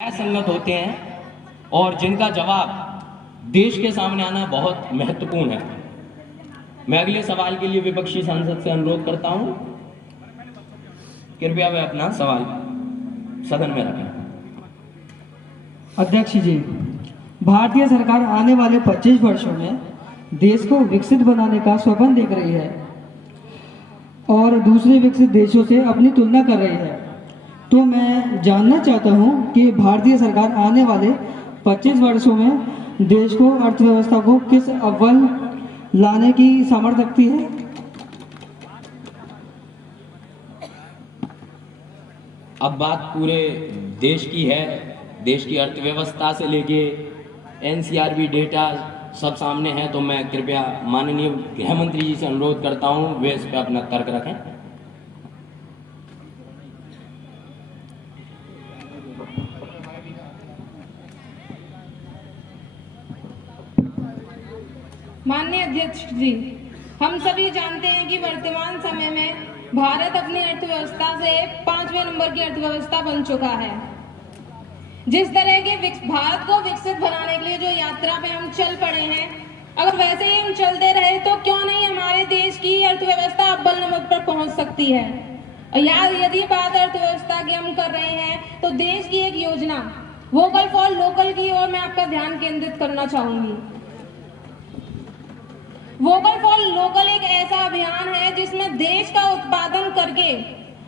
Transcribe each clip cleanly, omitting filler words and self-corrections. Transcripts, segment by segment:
असंगत होते हैं और जिनका जवाब देश के सामने आना बहुत महत्वपूर्ण है। मैं अगले सवाल के लिए विपक्षी सांसद से अनुरोध करता हूं, कृपया वे अपना सवाल सदन में रखें। अध्यक्ष जी, भारतीय सरकार आने वाले 25 वर्षों में देश को विकसित बनाने का स्वप्न देख रही है और दूसरे विकसित देशों से अपनी तुलना कर रही है। तो मैं जानना चाहता हूं कि भारतीय सरकार आने वाले 25 वर्षों में देश को अर्थव्यवस्था को किस अव्वल लाने की सामर्थ्य रखती है। अब बात पूरे देश की है। देश की अर्थव्यवस्था से लेके एनसीआरबी डेटा सब सामने है। तो मैं कृपया माननीय गृह मंत्री जी से अनुरोध करता हूं, वे इस पर अपना तर्क रखें। माननीय अध्यक्ष जी, हम सभी जानते हैं कि वर्तमान समय में भारत अपनी अर्थव्यवस्था से 5वें नंबर की अर्थव्यवस्था बन चुका है। जिस तरह के भारत को विकसित बनाने के लिए जो यात्रा पे हम चल पड़े हैं, अगर वैसे ही हम चलते रहे तो क्यों नहीं हमारे देश की अर्थव्यवस्था अव्वल नंबर पर पहुंच सकती है। और यदि बात अर्थव्यवस्था की हम कर रहे हैं तो देश की एक योजना वोकल फॉर लोकल की ओर मैं आपका ध्यान केंद्रित करना चाहूंगी। वोकल फॉर लोकल एक ऐसा अभियान है जिसमें देश का उत्पादन करके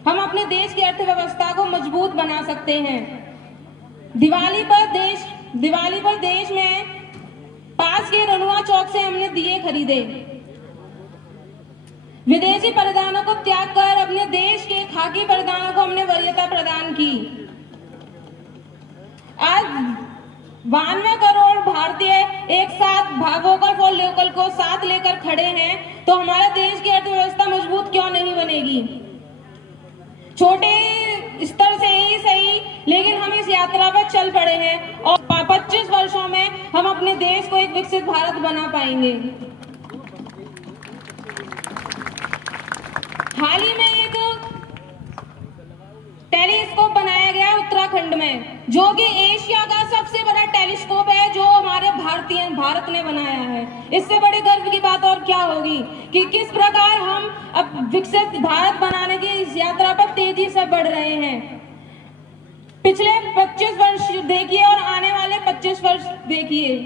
हम अपने देश की अर्थव्यवस्था को मजबूत बना सकते हैं। दिवाली पर देश में पास के रनुआ चौक से हमने दिए खरीदे। विदेशी परिधानों को त्याग कर अपने देश के खाकी परिधानों को हमने वरीयता प्रदान की। आज 92 करोड़ भारतीय एक साथ वोकल फॉर लोकल को साथ लेकर खड़े हैं, तो हमारे देश की अर्थव्यवस्था मजबूत क्यों नहीं बनेगी। छोटे स्तर से ही सही, लेकिन हम इस यात्रा पर चल पड़े हैं और 25 वर्षों में हम अपने देश को एक विकसित भारत बना पाएंगे। हाल ही में एक टेलीस्कोप बनाया गया उत्तराखंड में, जो कि एशिया का सबसे बड़ा टेलीस्कोप है जो हमारे भारत ने बनाया है। इससे बड़े गर्व की बात और क्या होगी कि किस प्रकार हम अब विकसित भारत बनाने की इस यात्रा पर तेजी से बढ़ रहे हैं। पिछले 25 वर्ष देखिए और आने वाले 25 वर्ष देखिए।